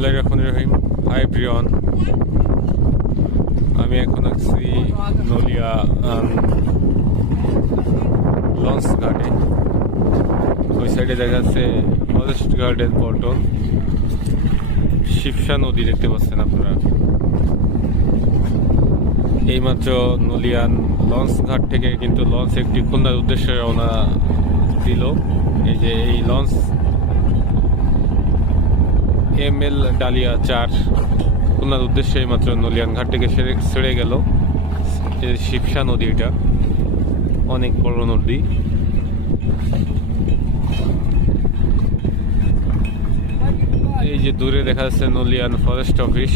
বিসমিল্লাহির রহমানির রহিম। হাই প্রিয়ন, আমি এখন আছি নলিয়া লঞ্চ ঘাটে। ওই সাইডে দেখা যাচ্ছে ফরেস্ট গার্ডের পল্টন, শিবসা নদী দেখতে পাচ্ছেন আপনারা। এইমাত্র নলিয়ান লঞ্চ ঘাট থেকে কিন্তু লঞ্চ একটি খুলনার উদ্দেশ্যে রওনা দিল। এই যে এই লঞ্চ ML ডালিয়া 4 খুলনার উদ্দেশ্যে মাত্র নলিয়ান ঘাট থেকে ছেড়ে গেল। শিবসা নদী, এটা অনেক বড় নদী। এই যে দূরে দেখা যাচ্ছে নলিয়ান ফরেস্ট অফিস।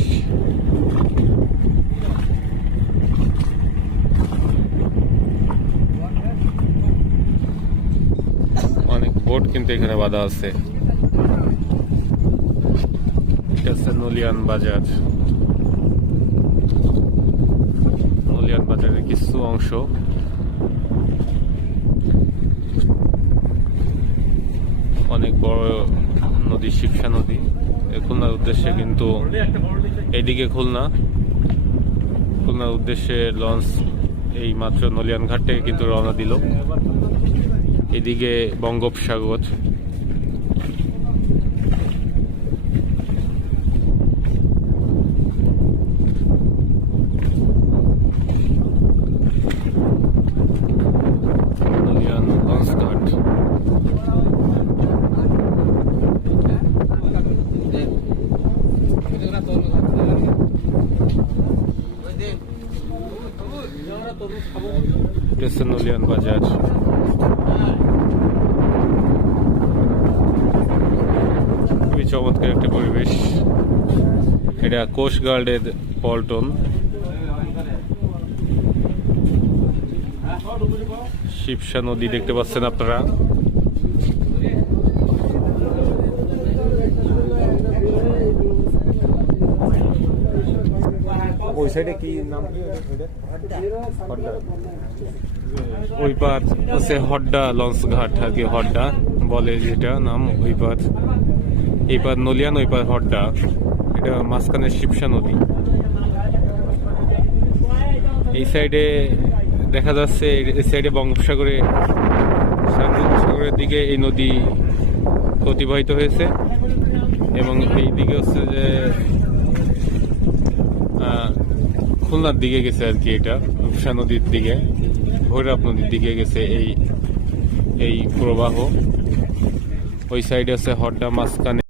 অনেক বোট কিন্তু এখানে বাঁধা আছে। এটা হচ্ছে নলিয়ান বাজার। নলিয়ান বাজারের কিছু অংশ। অনেক বড় নদী, শিবসা নদী। খুলনার উদ্দেশ্যে কিন্তু এইদিকে খুলনার উদ্দেশ্যে লঞ্চ এই মাত্র নলিয়ান ঘাট থেকে কিন্তু রওনা দিল। এদিকে বঙ্গোপসাগর। নলিয়ান লঞ্চ ঘাট। নলিয়ান বাজার। খুবই চমৎকার একটা পরিবেশ। এটা কোস্ট গার্ডের পল্টন, শিবসা নদী দেখতে পাচ্ছেন আপনারা। ওই সাইডে কি নাম? ওই পার হচ্ছে হড্ডা লঞ্চ ঘাট আর কি, হড্ডা বলে যেটা নাম। ওই পার, এই পার নলিয়ান, ওই পার হড্ডা। এটা মাঝখানে শিবসা নদী। এই সাইডে দেখা যাচ্ছে, এই সাইডে বঙ্গোপসাগরে, সাগরের দিকে এই নদী অতিবাহিত হয়েছে। এবং এই দিকে হচ্ছে যে খুলনার দিকে গেছে আর কি। এটা রূপসা নদীর দিকে, ভৈরব নদীর দিকে গেছে এই প্রবাহ। ওই সাইডে আছে হড্ডা, মাঝখানে